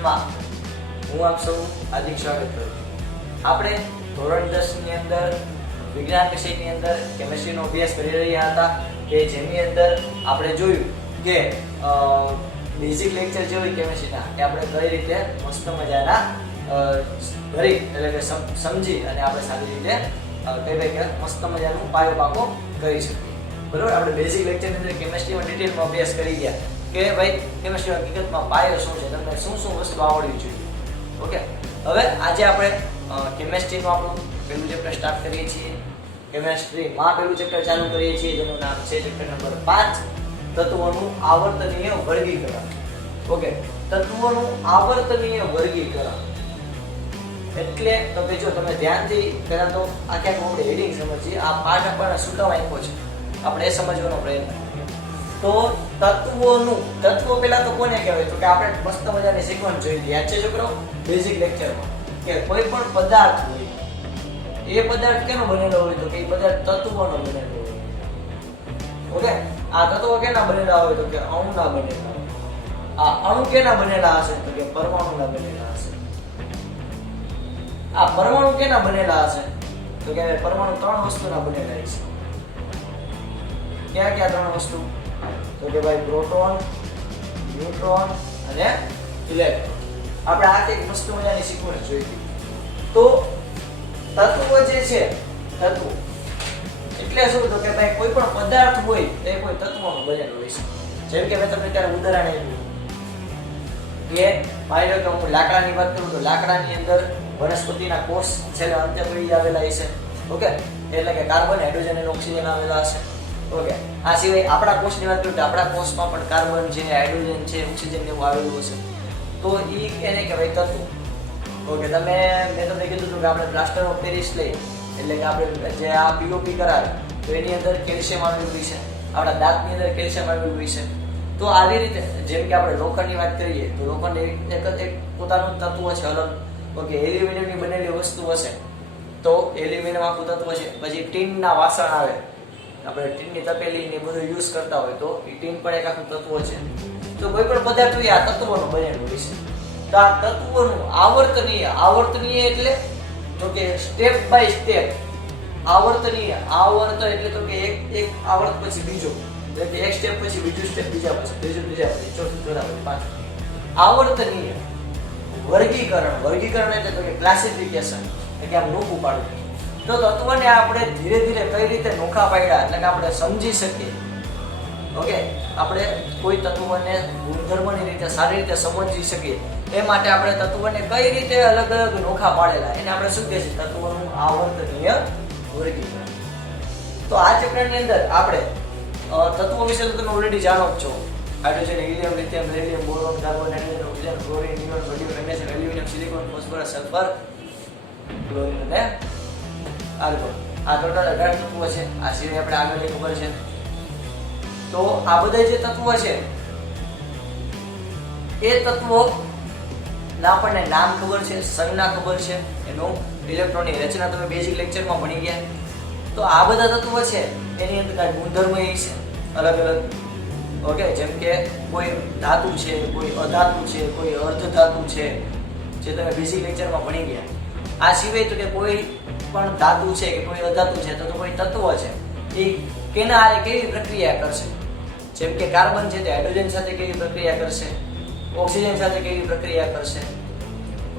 સેશનમાં હું આપ સૌ હાર્દિક સ્વાગત કરું છું. આપણે ધોરણ 10 ની અંદર વિજ્ઞાન વિષયની અંદર કેમિસ્ટ્રીનો અભ્યાસ કરી રહ્યા હતા કે જેની અંદર આપણે જોયું કે બેઝિક લેક્ચર જે હોય કેમિસ્ટ્રીના એ આપણે કઈ રીતે મસ્ત મજાના ભરી એટલે કે સમજી અને આપણે સારી રીતે કહેવાય કે મસ્ત મજાનું પાયો પાકો કરી શકીએ. બરાબર, આપણે બેઝિક લેક્ચરની અંદર કેમિસ્ટ્રીમાં ડિટેલમાં અભ્યાસ કરી ગયા કે ભાઈ કેમિસ્ટ્રી હકીકતમાં પાયો શું છે, તમને શું શું વસ્તુ આવડવી જોઈએ. ઓકે, હવે આજે આપણે કેમિસ્ટ્રીનું આપણું પહેલું ચેપ્ટર સ્ટાર્ટ કરીએ છીએ. કેમિસ્ટ્રીમાં પહેલું ચેપ્ટર ચાલુ કરીએ છીએ જેનું નામ છે ચેપ્ટર નંબર 5, તત્વોનું આવર્તનીય વર્ગીકરણ. ઓકે, તત્વોનું આવર્તનીય વર્ગીકરણ એટલે તો કે જો તમે ધ્યાનથી પહેલા તો આખે આપણે હેડિંગ સમજીએ. આ પાઠ આપણને શું કામ આપ્યો છે આપણે એ સમજવાનો પ્રયત્ન કરીએ. તો તત્વો પહેલા તો કોને કહેવાય, તો કે આપણે મસ્ત મજાની સિક્વન્સ જોઈ યાદ છે છોકરાઓ બેઝિક લેક્ચરમાં કે કોઈ પણ પદાર્થ હોય એ પદાર્થ કેનો બનેલો હોય, તો કે એ પદાર્થ તત્વોનો બનેલો હોય. ઓકે, આ તત્વો કેના બનેલા હોય, તો કે અણુના બનેલા હોય. આ અણુ કેના બનેલા હશે, તો કે પરમાણુના બનેલા હશે. આ પરમાણુ કેના બનેલા હશે, તો કે પરમાણુ 3 વસ્તુના બનેલા હશે. ક્યાં ક્યાં 3 વસ્તુ, તો કે ભાઈ પ્રોટોન, ન્યુટ્રોન અને ઇલેક્ટ્રોન. આપણે આ એક મસ્ત મજાની સિક્વન્સ જોઈ હતી. તો તત્વો જે છે, તત્વો એટલે શું, તો કે ભાઈ કોઈ પણ પદાર્થ હોય એ કોઈ તત્વોનો બનેલો હોય છે. જેમ કે મેં તમને ત્યારે ઉદાહરણ આપ્યું કે માની લો કે હું લાકડાની વાત કરું તો લાકડાની અંદર વનસ્પતિના કોષ છેલ્લે અંતે પડી આવેલા હશે. ઓકે, એટલે કે કાર્બન, હાઇડ્રોજન અને ઓક્સિજન આવેલા હશે. ઓકે, આ સિવાય આપણા કોષની વાત કરીએ તો આપણા કોષમાં પણ કાર્બન છે, હાઇડ્રોજન છે, ઓક્સિજન એવું આવેલું હશે. તો એને કહેવાય તત્વો. ઓકે, મેં તમને કીધું હતું કે આપણે પ્લાસ્ટર ઓફ પેરિસ લઈ એટલે કે આપણે જે આ પીઓપી કરાવે તો એની અંદર કેલ્શિયમ આવેલું હોય છે, આપણા દાંતની અંદર કેલ્શિયમ આવેલું હોય છે. તો આવી રીતે જેમ કે આપણે લોખંડની વાત કરીએ તો લોખંડ એક પોતાનું તત્વ છે અલગ. ઓકે, એલ્યુમિનિયમની બનેલી વસ્તુ હશે તો એલ્યુમિનિયમ આખું તત્વ છે. પછી ટીનના વાસણ આવે, આપણે ટીનની તપેલી ને બધું યુઝ કરતા હોય તો એ ટીન પણ એક આખું તત્વ છે. તો કોઈ પણ પદાર્થ હોય આ તત્વોનો બનેલો હોય છે. તો આ તત્વોનું આવર્તનીય એટલે તો કે સ્ટેપ બાય સ્ટેપ આવર્તનીય. આવર્ત એટલે તો કે એક આવર્ત પછી બીજો, એટલે કે એક સ્ટેપ પછી બીજું સ્ટેપ, બીજા પછી ત્રીજું, બીજા પછી ચોથું, ચોથા પછી પાંચમું. આવર્તનીય વર્ગીકરણ એટલે તો કે ક્લાસિફિકેશન, એટલે કે આમ નોખું પાડવું. તો તત્વને આપણે ધીરે ધીરે કઈ રીતે નોખા પાડ્યા એટલે કે આપણે સમજી શકીએ. ઓકે, આપણે કોઈ તત્વને ગુણધર્મની રીતે સારી રીતે સમજી શકીએ એ માટે આપણે તત્વને કઈ રીતે અલગ અલગ નોખા પાડેલા એને આપણે શું કહીએ છીએ, તત્વોનું આવર્તનીય વર્ગીકરણ. તો આ ચેપ્ટરની અંદર આપણે તત્વો વિશે તો તમે ઓલરેડી જાણો જ છો. Hydrogen, helium, lithium, barium, boron, carbon, nitrogen, oxygen, chlorine, neon, sodium, magnesium, aluminium, silicon, phosphorus, sulphur, chlorine અને આર્ગોન. આ ટોટલ 18 તત્વો છે. આ સિવાય આપણે આગળની ખબર છે. તો આ બધા જે તત્વો છે એ તત્વો ના આપણને નામ ખબર છે, સંજ્ઞા ખબર છે, એનું ઇલેક્ટ્રોનની રચના તમે બેઝિક લેક્ચરમાં ભણી ગયા. તો આ બધા તત્વો છે એની અંદર કાંઈ ગુણધર્મ એ છે અલગ અલગ. ઓકે, જેમ કે કોઈ ધાતુ છે, કોઈ અધાતુ છે, કોઈ અર્ધધાતુ છે, જે તમે બેઝિક લેક્ચરમાં ભણી ગયા. આ સિવાય તો કે કોઈ પણ ધાતુ છે કે કોઈ અધાતુ છે તો કોઈ તત્વ છે એ કેના હારે કેવી પ્રક્રિયા કરશે. જેમ કે કાર્બન છે તે હાઇડ્રોજન સાથે કેવી પ્રક્રિયા કરશે, ઓક્સિજન સાથે કેવી પ્રક્રિયા કરશે,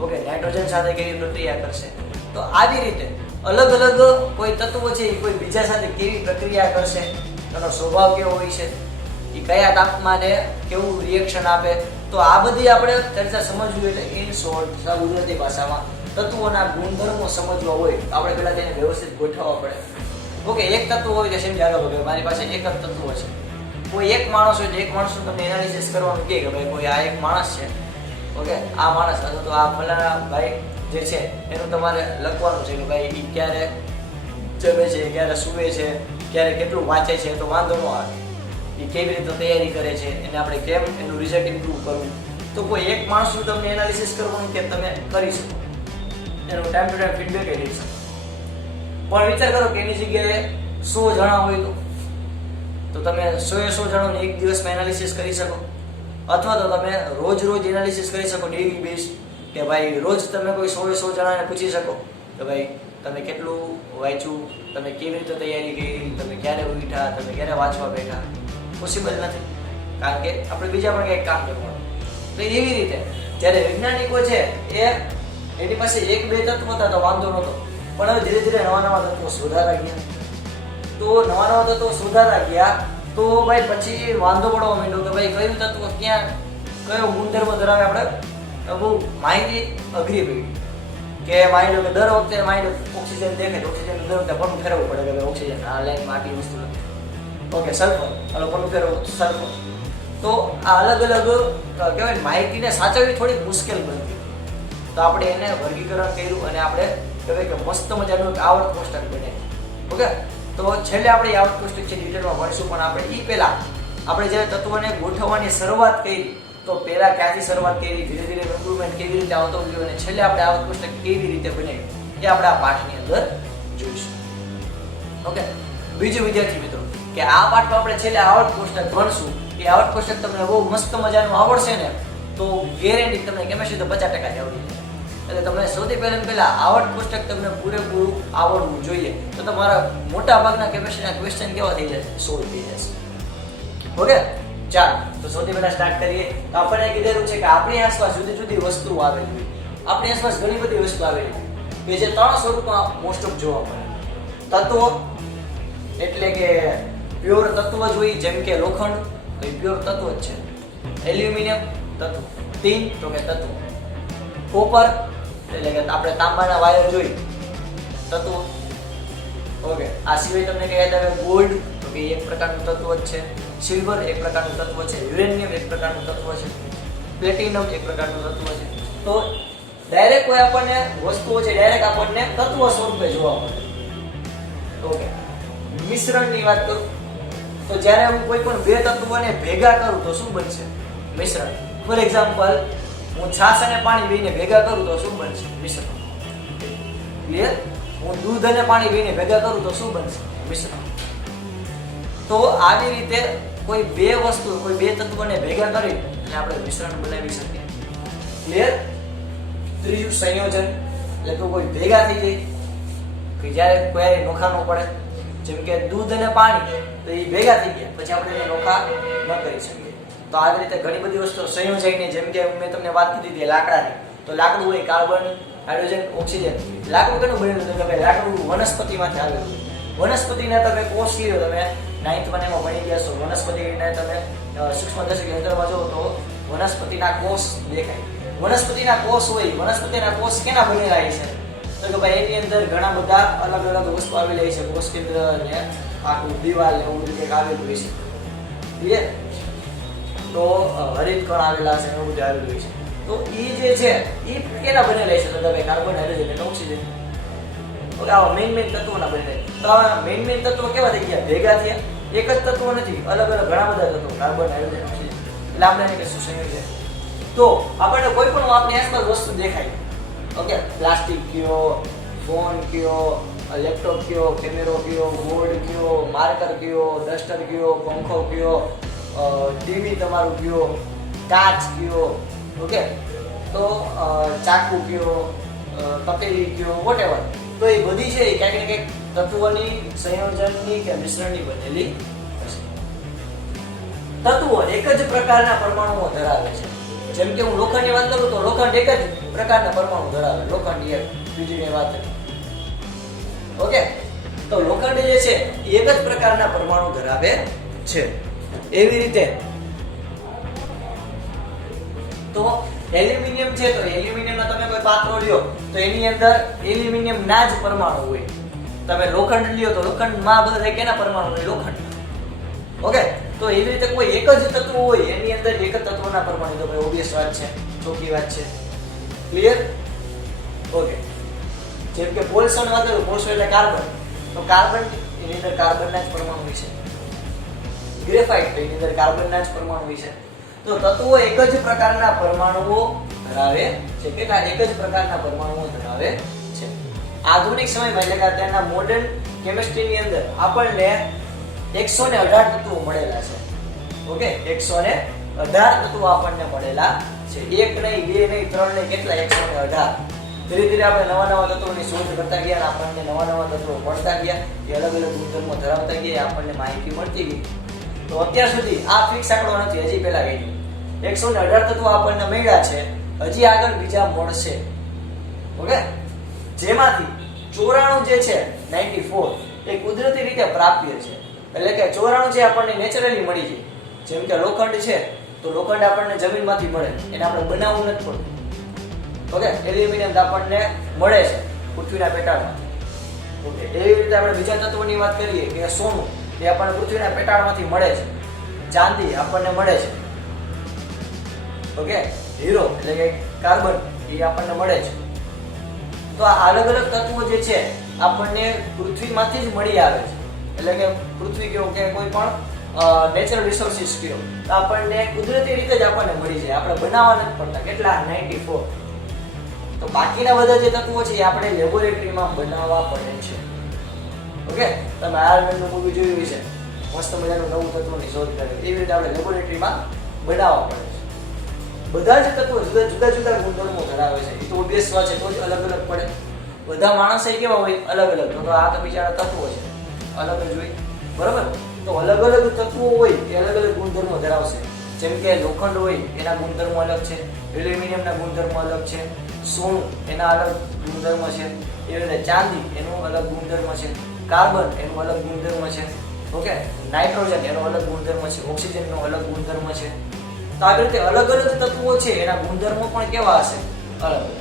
ઓકે, નાઇટ્રોજન સાથે કેવી પ્રક્રિયા કરશે. તો આવી રીતે અલગ અલગ કોઈ તત્વો છે એ કોઈ બીજા સાથે કેવી પ્રક્રિયા કરશે, એનો સ્વભાવ કેવો હોય છે, એ કયા તાપમાને કેવું રિએક્શન આપે. તો આ બધી આપણે ચર્ચા સમજવી એટલે ઇન શોર્ટ ગુજરાતી ભાષામાં તત્વોના ગુણધર્મો સમજવા હોય આપણે પહેલા તેને વ્યવસ્થિત ગોઠવવા પડે. ઓકે, એક તત્વ હોય તો સમજાવો કે મારી પાસે એક જ તત્વ છે. કોઈ એક માણસ હોય તો એક માણસનું તમને એનાલિસિસ કરવાનું કહે કે ભાઈ કોઈ આ એક માણસ છે. ઓકે, આ માણસ અથવા તો આ ફલાણા ભાઈ જે છે એનું તમારે લખવાનું છે કે ભાઈ એ ક્યારે જમે છે, ક્યારે સૂવે છે, ક્યારે કેટલું વાંચે છે. તો વાંધો ન આવે. એ કેવી રીતે તૈયારી કરે છે, એને આપણે કેમ એનું રિઝલ્ટ ઇમ્પ્રૂવ કરવું. તો કોઈ એક માણસનું તમને એનાલિસિસ કરવાનું કે તમે કરી શકો, એનું ટાઈમ ટુ ટાઈમ ફીડબેક એ લઈ શકો. પણ વિચાર કરો કે એની જગ્યાએ 100 જણા હોય તો તમે 100 જણાનું એક દિવસમાં એનાલિસિસ કરી શકો. અથવા તો તમે રોજ એનાલિસિસ કરી શકો ડેઇલી બેઝ, કે ભાઈ રોજ તમે કોઈ 100 જણાને પૂછી શકો કે ભાઈ તમે કેટલું વાંચ્યું, તમે કેવી રીતે તૈયારી કરી, તમે ક્યારે ઉઠ્યા, તમે ક્યારે વાંચવા બેઠા. પોસિબલ નથી, કારણ કે આપણે બીજા પણ કંઈક કામ કરવાનું. તો એવી રીતે જ્યારે વૈજ્ઞાનિકો છે એની પાસે 1-2 તત્વ હતા તો વાંધો નહોતો, પણ હવે ધીરે ધીરે નવા તત્વો શોધાતા ગયા. તો નવા તત્વો શોધાતા ગયા તો ભાઈ પછી વાંધો પડવા માંડ્યો કે ભાઈ કયું તત્વ ક્યાં કયો ગુણધર્મ ધરાવે. આપણે બહુ માહિતી અઘરી પડી કે માની લો કે દર વખતે માની લો ઓક્સિજન દેખાય તો ઓક્સિજન દર વખતે પણ ફેરવવું પડે કે ભાઈ ઓક્સિજન આ લાઈન માટી વસ્તુ નથી. ઓકે, સલ્ફર, હાલો પણ ફેરવવું સલ્ફર. તો આ અલગ કહેવાય માહિતીને સાચવવી થોડી મુશ્કેલ બનતી. તો આપણે એને વર્ગીકરણ કર્યું અને આપણે કહેવાય કે મસ્ત મજાનું આવર્ત કોષ્ટક બનાવ્યું. ઓકે, તો છેલ્લે આપણે આવર્ત કોષ્ટક છે ડિટેલમાં ભણીશું, પણ આપણે પહેલા આપણે જ્યારે તત્વોને ગોઠવવાની શરૂઆત કરી તો પહેલા ક્યાંથી શરૂઆત કરી, ધીરે ધીરે ઇમ્પ્રુવમેન્ટ કેવી રીતે આવતો ગયો અને છેલ્લે આપણે આવર્ત કોષ્ટક કેવી રીતે બનાવ્યું એ આપણે આ પાઠની અંદર જોઈશું. ઓકે, બીજું વિદ્યાર્થી મિત્રો કે આ પાઠમાં આપણે છેલ્લે આવર્ત કોષ્ટક ભણશું. એ આવર્ત કોષ્ટક તમને બહુ મસ્ત મજાનું આવડશે ને તો ગેરંટી તમને કેમેસ્ટ્રી તો 50% જ આવડી જાય. એટલે તમે સૌથી પહેલા આવર્ત કોષ્ટક તમને પૂરેપૂરું આવડવું જોઈએ, તો તમારા મોટા ભાગના કેમેસ્ટ્રીના ક્વેશ્ચન કેવા થઈ જશે, સોલ્વ થઈ જશે. ઓકે, ચાલો તો સૌથી પહેલા સ્ટાર્ટ કરીએ. તો આપણને કીધેલું છે કે આપણી આસપાસ જુદી જુદી વસ્તુઓ આવેલી હોય. આપણી આસપાસ ઘણી બધી વસ્તુ આવેલી હોય કે જે 3 સ્વરૂપમાં મોસ્ટ ઓફ જોવા મળે. તત્વો એટલે કે પ્યોર તત્વ જોઈએ, જેમ કે લોખંડ તો એ પ્યોર તત્વ જ છે. એલ્યુમિનિયમ તત્વ, ટીન તો કે તત્વ, કોપર એટલે કે આપણે તાંબાના વાયર જોઈ તત્વ. ઓકે, આ સિવાય તમને કઈ યાદ આવે ગોલ્ડ તો કે એક પ્રકારનું તત્વ જ છે, સિલ્વર એક પ્રકારનું તત્વ છે, યુરેનિયમ એક પ્રકારનું તત્વ છે, પ્લેટિનમ એક પ્રકારનું તત્વ છે. તો ડાયરેક્ટ કોઈ આપણને વસ્તુઓ છે ડાયરેક્ટ આપણને તત્વ સ્વરૂપે જોવા મળે. ઓકે, મિશ્રણની વાત કરું તો જ્યારે હું કોઈ પણ 2 તત્વોને ભેગા કરું તો શું બનશે, મિશ્રણ. ફોર એક્ઝામ્પલ, હું છાશ અને પાણી બેને ભેગા કરું તો શું બનશે, મિશ્રણ. ક્લિયર? હું દૂધ અને પાણી બેને ભેગા કરું તો શું બનશે, મિશ્રણ. તો આવી રીતે કોઈ 2 વસ્તુ કોઈ 2 તત્વોને ભેગા કરી અને આપણે મિશ્રણ બનાવી શકીએ. ક્લિયર? ત્રીજું સંયોજન, એટલે તો કોઈ ભેગા થઈ જાય કે જ્યારે કોઈ નોખા ન પડે, જેમ કે દૂધ અને પાણી તો એ ભેગા થઈ ગયા પછી આપણે એને નોખા ન કરી શકીએ. તો આવી રીતે ઘણી બધી વસ્તુઓ સંયોજાઈને, જેમ કે મેં તમને વાત કરી હતી લાકડાની, તો લાકડું હોય કાર્બન, હાઇડ્રોજન, ઓક્સિજન. લાકડું કેનું બનેલું છે કે ભાઈ લાકડું વનસ્પતિમાંથી આવેલું. વનસ્પતિના તમે કોષ લ્યો, તમે 9th માં ભણી ગયા છો. વનસ્પતિને તમે સૂક્ષ્મદર્શક યંત્રમાં જુઓ તો વનસ્પતિના કોષ દેખાય. વનસ્પતિના કોષ હોય, વનસ્પતિના કોષ કેના બનેલા છે તો કે ભાઈ એની અંદર ઘણા બધા અલગ વસ્તુ આવેલી છે. કોષ કેન્દ્ર ને આખું દિવાલ ને એવું બધું કંઈક આવેલું હોય છે. ક્લિયર? તો હરિતકણ આવેલા છે, એવું બધું આવેલું હોય છે. તો એ જે છે એ કેના બનેલા છે તો કે ભાઈ કાર્બન, હાઇડ્રોજન અને ઓક્સિજન. ઓકે, આવા મેઇન તત્વોના બનેલા. તો આવા મેઇન તત્વો કેવા થઈ ગયા, ભેગા થયા. એક જ તત્વ નથી, અલગ ઘણા બધા તત્વો, કાર્બન, હાઇડ્રોજન, ઓક્સિજન. એટલે આપણે એને કહીશું સંયોજન. તો આપણને કોઈ પણ આપણી આસપાસ વસ્તુ દેખાય, ઓકે, પ્લાસ્ટિક કયો, ફોન કયો, લેપટોપ કયો, કેમેરો કયો, બોર્ડ કયો, માર્કર કયો, ડસ્ટર કયો, પંખો કયો, ટીવી તમારું કયો, કાચ કયો, ઓકે, તો ચાકુ કયો, તપેલી કયો, વોટેવર. તો એ બધી છે એ ક્યાંક ને ક્યાંક તત્વોની સંયોજનની કે મિશ્રણની બનેલી હશે. તત્વો એક જ પ્રકારના પરમાણુઓ ધરાવે છે. જેમ કે હું લોખંડની વાત કરું તો લોખંડ એક જ પ્રકારના પરમાણુ ધરાવે. લોખંડ એક બીજીની વાત. ઓકે, તો લોખંડ જે છે એ એક જ પ્રકારના પરમાણુ ધરાવે છે. એવી રીતે તો એલ્યુમિનિયમ છે, તો એલ્યુમિનિયમના તમે કોઈ પાત્રો લ્યો તો એની અંદર એલ્યુમિનિયમના જ પરમાણુ હોય. તમે લોખંડ લ્યો તો લોખંડમાં બધા કેના પરમાણુ હોય, લોખંડ. ઓકે, તો એવી રીતે કોઈ એક જ તત્વ હોય એની અંદર એક જ તત્વના પરમાણુ, તો ભાઈ ઓબવિયસ વાત છે, ચોખ્ખી વાત છે. ક્લિયર? ઓકે, જેમ કે પોલ્સન વાત કરું, પોલ્સો એટલે કાર્બન, તો કાર્બન એની અંદર કાર્બનના જ પરમાણુ હોય છે. ગ્રેફાઇટ એની અંદર કાર્બનના જ પરમાણુ હોય છે. તો તત્વો એક જ પ્રકારના પરમાણુઓ ધરાવે છે. કેટલા? એક જ પ્રકારના પરમાણુઓ ધરાવે છે. આધુનિક સમયમાં એટલે કે અત્યારના મોડર્ન કેમિસ્ટ્રીની અંદર આપણને 118 તત્વો મળેલા છે. ઓકે, 118 118 તત્વો આપણને મળેલા છે. 1 નહીં, 2 નહીં, 3 નહીં, કેટલા? 118. ધીરે ધીરે આપણે નવા નવા તત્વોની શોધ કરતા ગયા, આપણને નવા નવા તત્વો મળતા ગયા, એ અલગ અલગ ગુણધર્મો ધરાવતા ગયા, આપણને માહિતી મળતી ગઈ. તો અત્યાર સુધી આ ફિક્સ આંકડો નથી, હજી પહેલા કહ્યું 118 તત્વો આપણને મળ્યા છે, હજી આગળ બીજા મળશે. ઓકે, જેમાંથી 94 જે છે 94 એ કુદરતી રીતે પ્રાપ્ય છે. એટલે કે 94 જે આપણને નેચરલી મળી જાય. જેમ કે લોખંડ છે તો લોખંડ આપણને જમીનમાંથી મળે, એને આપણે બનાવવું નથી પડતું. ઓકે, એલ્યુમિનિયમ આપણને મળે છે પૃથ્વીના પેટાળમાંથી. ઓકે, એવી રીતે આપણે બીજા તત્વોની વાત કરીએ કે સોનું, એ આપણને પૃથ્વીના પેટાળમાંથી મળે છે. ચાંદી આપણને મળે છે. ઓકે, હીરો એટલે કે કાર્બન એ આપણને મળે છે. તો આ અલગ અલગ તત્વો જે છે આપણને પૃથ્વીમાંથી જ મળી આવે છે. એટલે કે પૃથ્વી કયો કે કોઈ પણ નેચરલ રિસોર્સિસ કયો તો આપણને કુદરતી રીતે જ આપણને મળી જાય, આપણે બનાવવા નથી પડતા. કેટલા? 94. તો બાકીના બધા જે તત્વો છે એ આપણે લેબોરેટરીમાં બનાવવા પડે છે. ઓકે, તમે આયર્નનું મૂવી જોયું છે, મસ્ત મજાનું નવું તત્વોની શોધ કરે, એવી રીતે આપણે લેબોરેટરીમાં બનાવવા પડે છે. બધા જ તત્વો જુદા જુદા ગુણધર્મો ધરાવે છે. એ તો ઓબ્વિયસ વાત છે, તો જ અલગ અલગ પડે. બધા માણસ કેવા હોય? અલગ અલગ. તો આ તો બિચારા તત્વો છે, અલગ જ હોય. બરાબર? તો અલગ અલગ તત્વો હોય એ અલગ અલગ ગુણધર્મો ધરાવશે. જેમ કે લોખંડ હોય એના ગુણધર્મો અલગ છે, એલ્યુમિનિયમના ગુણધર્મો અલગ છે, સોનું એના અલગ ગુણધર્મ છે, એવી રીતે ચાંદી એનું અલગ ગુણધર્મ છે, કાર્બન એનું અલગ ગુણધર્મ છે. ઓકે, નાઇટ્રોજન એનો અલગ ગુણધર્મ છે, ઓક્સિજનનો અલગ ગુણધર્મ છે. તો આવી રીતે અલગ અલગ તત્વો છે એના ગુણધર્મો પણ કેવા હશે? અલગ અલગ.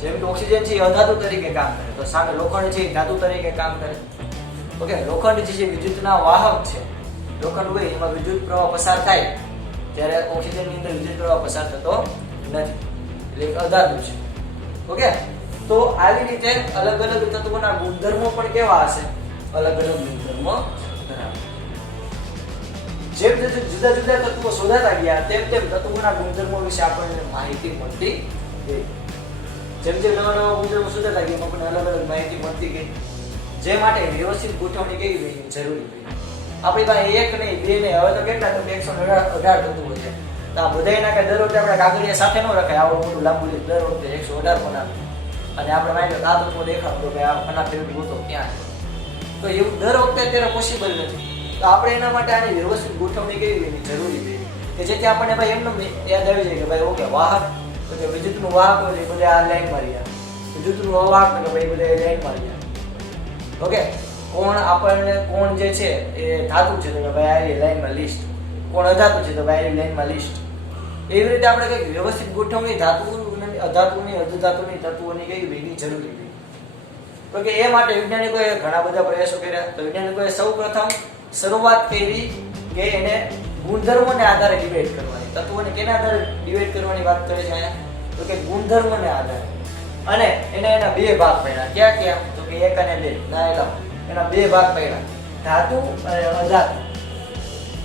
જેમ કે ઓક્સિજન છે એ અધાતુ તરીકે કામ કરે, તો સામે લોખંડ છે એ ધાતુ તરીકે કામ કરે. ઓકે, લોખંડ જે વિદ્યુતના વાહક છે, લોખંડ હોય એમાં વિદ્યુત પ્રવાહ પસાર થાય, જ્યારે ઓક્સિજનની અંદર વિદ્યુત પ્રવાહ પસાર થતો નથી, એટલે અધાતુ છે. ઓકે, તો આવી રીતે અલગ અલગ તત્વોના ગુણધર્મો પણ કેવા હશે? અલગ અલગ ગુણધર્મો ધરાવે. જેમ જુદા જુદા તત્વો શોધાતા ગયા તેમ તેમ તત્વોના ગુણધર્મો વિશે આપણને માહિતી મળતી ગઈ. જેમ જેમ નવા નવા ગુણધર્મો શોધાતા ગયા આપણને અલગ અલગ માહિતી મળતી ગઈ. જે માટે વ્યવસ્થિત ગોઠવણી કેવી હોય જરૂરી હોય. આપણી પાસે 1 નહીં, 2 નહીં, હવે તો કેટલા? તો 118 તત્વો છે. તો આ બધાયના કે દર વખતે આપણે કાગળિયા સાથે ન રખાય, આવું મોટું લાંબુ લિસ્ટ દર વખતે 118 બનાવીએ અને આપણે માની લો આ તત્વો દેખાડો કે આ આના ફેવરિટ ગોતો ક્યાં છે, તો એવું દર વખતે અત્યારે પોસિબલ નથી. તો આપણે એના માટે આની વ્યવસ્થિત ગોઠવણી કેવી હોય જરૂરી હોય કે જેથી આપણને ભાઈ એમનો યાદ આવી જાય કે ભાઈ ઓકે, વાહક તો કે વિદ્યુતનું વાહક હોય બધા આ લાઈનમાં રહ્યા, વિદ્યુતનું અવાહક તો ભાઈ બધા લાઈનમાં રહ્યા. ઓકે, કોણ આપણને કોણ જે છે એ ધાતુ છે તો કે ભાઈ આ લાઈનમાં લિસ્ટ, કોણ અધાતુ છે તો ભાઈ આ લાઈનમાં લિસ્ટ. એવી રીતે આપણે કંઈક વ્યવસ્થિત ગોઠવણી અધાતુની અર્ધધાતુની તત્વોની કઈ વેગી જરૂરી છે. તો કે એ માટે વૈજ્ઞાનિકોએ ઘણા બધા પ્રયાસો કર્યા. તો વૈજ્ઞાનિકોએ સૌપ્રથમ શરૂઆત કરી કે એને ગુણધર્મોને આધારે ડિવાઈડ કરવાની. તત્વોને કેના આધારે ડિવાઈડ કરવાની વાત કરે છે અહીંયા? તો કે ગુણધર્મોને આધારે. અને એના બે ભાગ પડ્યા. ક્યાં ક્યાં? તો કે 1 અને 2 ના એના બે ભાગ પડ્યા, ધાતુ અને અધાતુ.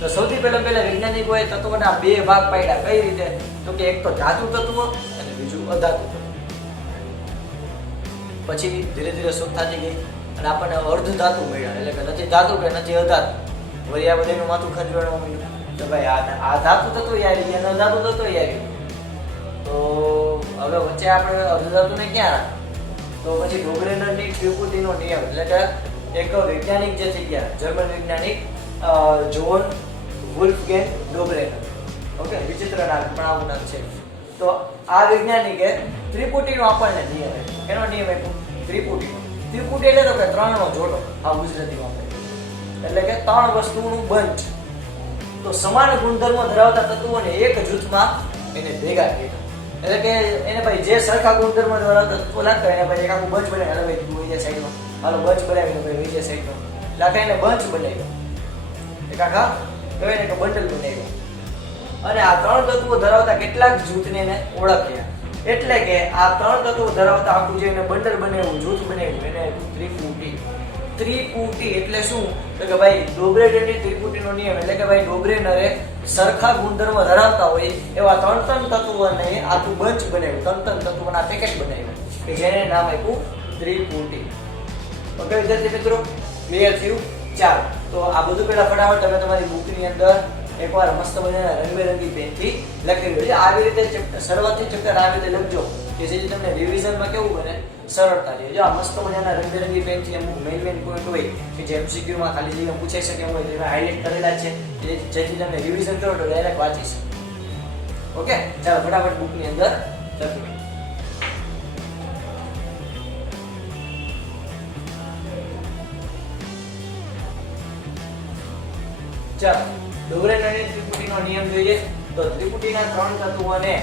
તો સૌથી પહેલા વૈજ્ઞાનિકોએ તત્વોના બે ભાગ પાડ્યા. કઈ રીતે? તો કે એક તો ધાતુ તત્વ અને બીજું અધાતુ તત્વ. પછી ધીરે ધીરે શોધ થતી ગઈ અને આપણને અર્ધ ધાતુ મળ્યા, એટલે કે નથી ધાતુ કે નથી અધાતુ. વળી આ બધાનું માથું ખંજવાળવા મળ્યું તો ભાઈ આ ધાતુ તત્વ યારી અને અધાતુ તત્વ યારી. તો હવે વચ્ચે આપણે અર્ધધાતુને ક્યાં રાખીએ? તો પછી ડોગ્રેનરની ત્રિપુટીનો નિયમ, એટલે કે એક વૈજ્ઞાનિક જે થઈ ગયા જર્મન વૈજ્ઞાનિક જોન વુલ્ફગેંગ ડોગ્રેનર. ઓકે, વિચિત્ર નામ પણ આવું નામ છે. તો આ વૈજ્ઞાનિકે ત્રિપુટીનો આપણને નિયમ આપ્યો. એનો નિયમ આપ્યો ત્રિપુટીનો. ત્રિપુટી એટલે તો કે 3નો જોડો, આ ગુજરાતીમાં એટલે કે 3 વસ્તુનું બંચ. તો સમાન ગુણધર્મો ધરાવતા તત્વોને એક જૂથમાં એને ભેગા કર્યા. એટલે કે એને ભાઈ જે સરખા ગુણધર્મો ધરાવતા તત્વો લાગતા એને ભાઈ એક આખું બંચ બનાવી, હાલો ભાઈ તું બીજા સાઈડમાં, હાલો બંચ બનાવીને ભાઈ બીજા સાઈડમાં લાગે એને બંચ બનાવ્યો, એક આખા કહેવાય ને કે બંડલ બનાવ્યો. અને આ 3 તત્વો ધરાવતા કેટલાક જૂથને એને ઓળખ્યા. એટલે કે આ 3 તત્વો ધરાવતા આખું જે એને બંડલ બનાવ્યું, જૂથ બનાવ્યું, એને ત્રિપુટી. ત્રિપુટી એટલે શું? તો કે ભાઈ ડોગ્રેનરની ત્રિપુટીનો નિયમ, એટલે કે ભાઈ ડોગ્રેનરે સરખા ગુણધર્મ ધરાવતા હોય એવા 3 તત્વોને આખું બંચ બનાવ્યું, 3 તત્વોના પેકેટ બનાવ્યું કે જેને નામ આપ્યું ત્રિપુટી. ઓકે વિદ્યાર્થી મિત્રો, ક્લિયર થયું? ચાલો, તો આ બધું પહેલા ફટાફટ તમે તમારી બુકની અંદર એકવાર મસ્ત મજાના રંગબેરંગી પેનથી લખી લો. આવી રીતે ચેપ્ટર શરૂઆતથી ચેપ્ટર આવી રીતે લખજો કે જેથી તમને રિવિઝનમાં કેવું બને સરળતા રહે. જો આ મસ્ત મજાના રંગબેરંગી પેનથી અમુક મેઇન પોઈન્ટ હોય કે જે એમસીક્યુમાં ખાલી જગ્યા પૂછાઈ શકે એમ હોય તો એમાં હાઇલાઇટ કરેલા છે જેથી તમે રિવિઝન કરો તો ડાયરેક્ટ વાંચી શકો. ઓકે, ચાલો ફટાફટ બુકની અંદર લખી. ચાલો ડોગ્રેનરની ત્રિપુટીનો નિયમ જોઈએ તો ત્રિપુટીના 3 તત્વોને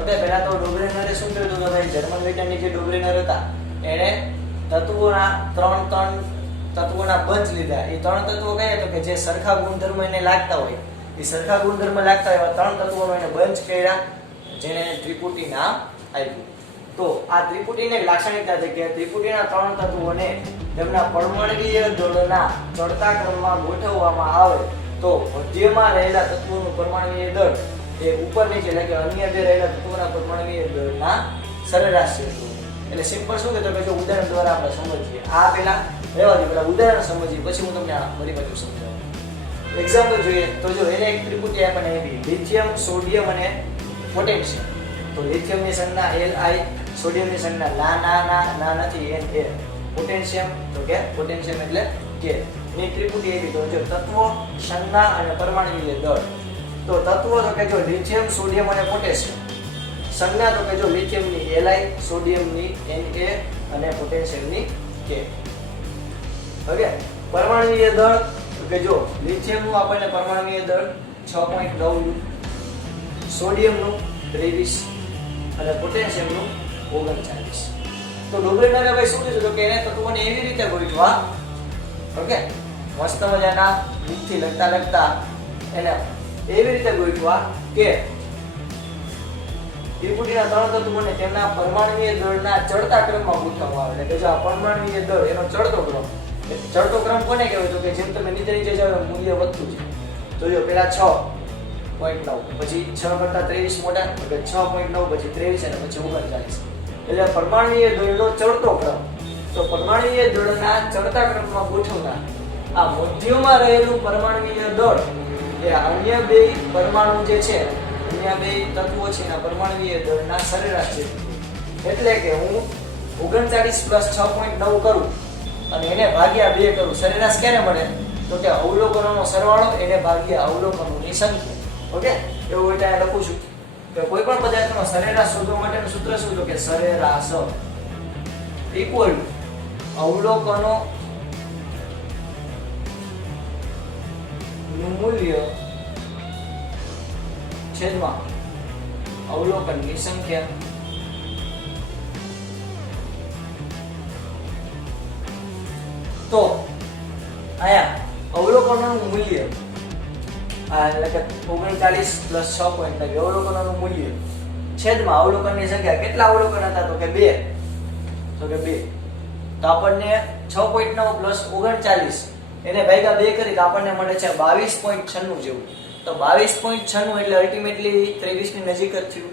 ઓકે પહેલા તો ડોગ્રેનરે શું કર્યું હતું કે ભાઈ જર્મન વૈજ્ઞાનિક જે ડોગ્રેનર હતા એણે તત્વોના 3 તત્વોના બંચ લીધા. એ 3 તત્વો કયા તો કે જે સરખા ગુણધર્મ એને લાગતા હોય એ સરખા ગુણધર્મ લાગતા એવા 3 તત્વોનો એને બંચ કર્યા જેને ત્રિપુટી નામ આપ્યું. તો આ ત્રિપુટીની એક લાક્ષણિકતા છે કે ત્રિપુટીના 3 તત્વોને તેમના પરમાણ્વીય દળના ચડતા ક્રમમાં ગોઠવવામાં આવે તો મધ્યમાં રહેલા તત્વોનું પરમાણ્વીય દળ એ ઉપર નીચે એટલે કે અન્ય બે રહેલા તત્વોના પરમાણ્વીય દળના સરેરાશ જેટલું. એટલે સિમ્પલ શું કહેતો કે જો ઉદાહરણ દ્વારા આપણે સમજીએ. આ પહેલા રહેવા દે, પહેલા ઉદાહરણ સમજીએ પછી હું તમને ફરી પાછું સમજાવું. એક્ઝામ્પલ જોઈએ તો જો એને એક ત્રિપુટી આપણને આપી લિથિયમ, સોડિયમ અને પોટેશિયમ. તો લિથિયમની સંજ્ઞા Li, સોડિયમની સંજ્ઞા ના નથી Na, પોટેશિયમ તો કે પોટેશિયમ એટલે કે ની ત્રિપુટી આપી. તો જો તત્વો, સંજ્ઞા અને પરમાણ્વીય દળ. તો તત્વો તો કે જો લિથિયમ, સોડિયમ અને પોટેશિયમ. સંજ્ઞા તો કે જો લિથિયમની Li, સોડિયમની Na અને પોટેશિયમની K. ઓકે, પરમાણ્વીય દળ તો કે જો લિથિયમનું આપણને પરમાણ્વીય દળ 6.9, સોડિયમનું 23 અને પોટેશિયમનું 39. તો ડોગ્રેનરે ભાઈ શું કીધું તો કે એને તત્વોને એવી રીતે ગોઠવા. ઓકે, મસ્ત મજાના બુકથી લખતા એને એવી રીતે ગોઠવા કે ત્રિપુટીના 3 તત્વોને તેમના પરમાણ્વીય દળના ચડતા ક્રમમાં ગોઠવવામાં આવે. એટલે કે જો આ પરમાણ્વીય દળ એનો ચડતો ક્રમ કોને કહેવાય તો કે જેમ તમે નીચે જાવ મૂલ્ય વધતું છે. તો જો પહેલા 6.9 પછી 6 કરતા 23 મોટા એટલે 6.9 પછી 23 અને પછી 39. એટલે પરમાણ્વીય દળનો ચડતો ક્રમ. તો પરમાણ્વીય દળના ચડતા ક્રમમાં ગોઠવતા આ મધ્યમાં રહેલું પરમાણ્વીય દળ એ અન્ય બે પરમાણુ જે છે અન્ય બે તત્વો છે એના પરમાણ્વીય દળના સરેરાશ છે. એટલે કે હું 39 + 6.9 કરું અને એને ભાગ્યા 2 કરું. સરેરાશ ક્યારે મળે તો કે અવલોકનોનો સરવાળો એને ભાગ્યા અવલોકનોની સંખ્યા. ઓકે, એવું એટલે લખું છું કે કોઈ પણ પદાર્થનો સરેરાશ શોધવા માટેનું સૂત્ર શું તો કે સરેરાશ ઇક્વલ અવલોકનો નું મૂલ્ય છેદમાં અવલોકનની સંખ્યા. તો આયા અવલોકનોનું મૂલ્ય એટલે કે 39 + 6.9 અવલોકનોનું મૂલ્ય છેદમાં અવલોકનની સંખ્યા. કેટલા અવલોકન હતા તો કે 2. તો કે 2 તો આપણને 6.9 + 39 એને ભાગ્યા 2 કરી તો આપણને મળે છે 22.96 જેવું. તો 22.96 એટલે અલ્ટિમેટલી 23 ની નજીક જ થયું.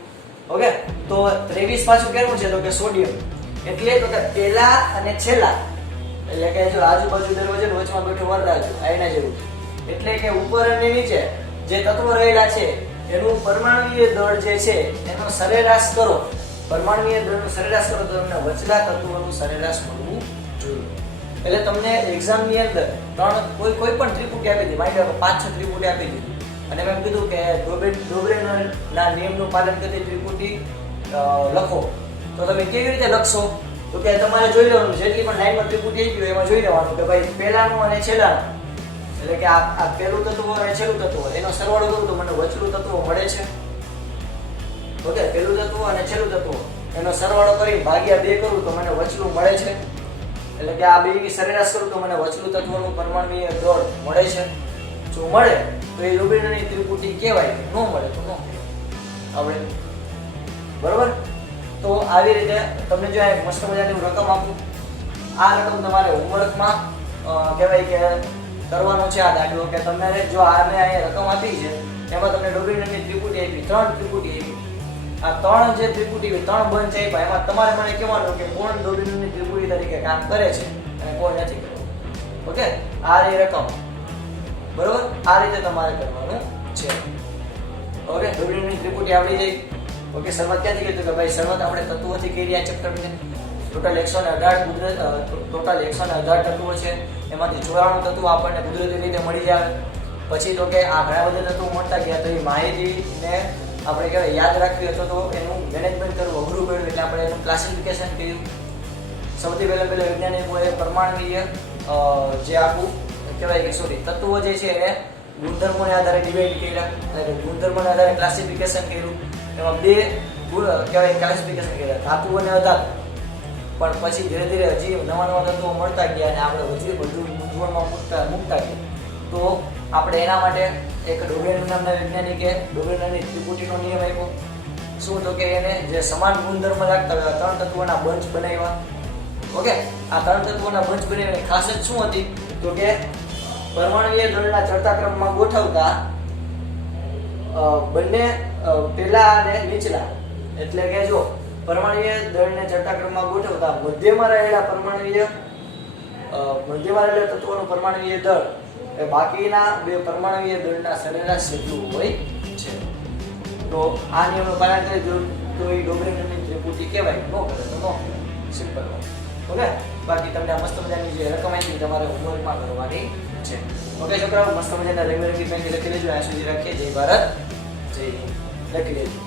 ઓકે, તો 23 પાછું કેવું છે તો કે સોડિયમ. એટલે તો કે પહેલા અને છેલ્લા એટલે કે જો આજુબાજુ દરવાજા વચમાં બેઠો વરરાજો આયના જેવું. એટલે કે ઉપર અને નીચે જે તત્વો રહેલા છે એનું પરમાણ્વીય દળ જે છે એનો સરેરાશ કરો. પરમાણ્વીય દળનું સરેરાશ કરો તો તમને વચલા તત્વોનું સરેરાશ મળવું જોઈએ. એટલે તમને એક્ઝામની અંદર કોઈ પણ ત્રિપુટી આપી દીધી, માની લો 5-6 ત્રિપુટી આપી દીધી અને મેં કીધું કે ડોગ્રેનરના નિયમનું પાલન કરતી ત્રિપુટી લખો. તો તમે કેવી રીતે લખશો તો કે તમારે જોઈ લેવાનું જેટલી પણ લાઈનમાં ત્રિપુટી આવી ગયું એમાં જોઈ લેવાનું કે ભાઈ પહેલાનું અને છેલ્લાનું એટલે કે આ પહેલું તત્વ અને છેલ્લું તત્વ એનો સરવાળો કરું તો મને વચલું તત્વ મળે છે. ઓકે, પહેલું તત્વ અને છેલ્લું તત્વ એનો સરવાળો કરી ભાગ્યા 2 કરું તો મને વચલું મળે છે. એટલે કે આ બેની સરેરાશ કરું તો મને વચલું તત્વનું પરમાણ્વીય દળ મળે છે. જો મળે તો એ ડોગ્રેનરની ત્રિપુટી કહેવાય, ન મળે તો ન આપણે. બરોબર, તો આવી રીતે તમને જો એક મસ્ત મજાની રકમ આપું, આ રકમ તમારે હોમવર્કમાં કહેવાય કે કરવાનું છે. આ દાખલો કે તમારે જો આને અહીંયા રકમ આપી છે એમાં તમને ડોગ્રેનરની ત્રિપુટી આપી, 3 ત્રિપુટી આપી. આ 3 જે ત્રિપુટી 3 બંચ આપ્યા એમાં તમારે મને કહેવાનું કે કોણ ડોગ્રેનરની ત્રિપુટી તરીકે કામ કરે છે અને કોણ નથી કરતું. ઓકે, આ રે રકમ બરોબર, આ રીતે તમારે કરવાનું છે. ઓકે, ડોબલિનની ત્રિપુટી આવડી ગઈ. ઓકે, શરૂઆત ક્યાંથી કરી કે ભાઈ શરૂઆત આપણે તત્વોથી કરી આ ચેપ્ટરની. ટોટલ 118 તત્વો છે, એમાંથી 94 તત્વો આપણને કુદરતી રીતે મળી જાય. પછી તો કે આ ઘણા બધા તત્વો મળતા ગયા, તો એ માહિતીને આપણે કહેવાય યાદ રાખવી અથવા તો એનું મેનેજમેન્ટ કરવું અઘરું પડ્યું, એટલે આપણે એનું ક્લાસિફિકેશન કર્યું. સૌથી પહેલા વૈજ્ઞાનિકોએ પરમાણુય જે આખું કહેવાય કે તત્વો જે છે એને ગુણધર્મોને આધારે ડિવાઈડ કર્યા, એટલે ગુણધર્મોના આધારે ક્લાસિફિકેશન કર્યું. એમાં બે કહેવાય ક્લાસિફિકેશન કર્યા, ધાતુ અને અધાતુ. પણ પછી ધીરે ધીરે હજી નવા તત્વો મળતા ગયા અને આપણે હજી બધું મૂંઝવણમાં મૂકતા ગયા. તો આપણે એના માટે એક ડોબેન નામના વૈજ્ઞાનિકે ડોબેનની ત્રિપુટીનો નિયમ આપ્યો. શું તો કે એને જે સમાન ગુણધર્મ રાખતા હોય 3 તત્વોના બંચ બનાવ્યા. ઓકે, આ 3 તત્વોના બંચ બનાવીને ખાસિયત શું હતી તો કે પરમાણુય દળના ચડતા ક્રમમાં ગોઠવતા બંને પેલા અને નીચલા, એટલે કે જો પરમાણુય દળને ચડતા ક્રમમાં ગોઠવતા મધ્યમાં રહેલા તત્વોનું પરમાણુય દળ એ બાકીના બે પરમાણુય દળના સરેરાશ જેટલું હોય છે. તો આ નિયમનું પાલન કરે તો એ ડોબલિનની ત્રિપુટી કહેવાય. નો કરે તો નો, સિમ્પલ. ઓકે, બાકી તમને આ મસ્ત મજાની જે રકમ આવી તમારે હોમવર્કમાં કરવાની છે. ઓકે છોકરાઓ, મસ્ત મજાના રંગબેરંગી પેનથી લખી લેજો. અહીંયા સુધી રાખીએ. જય ભારત, જય હિન્દ લખી લેજો.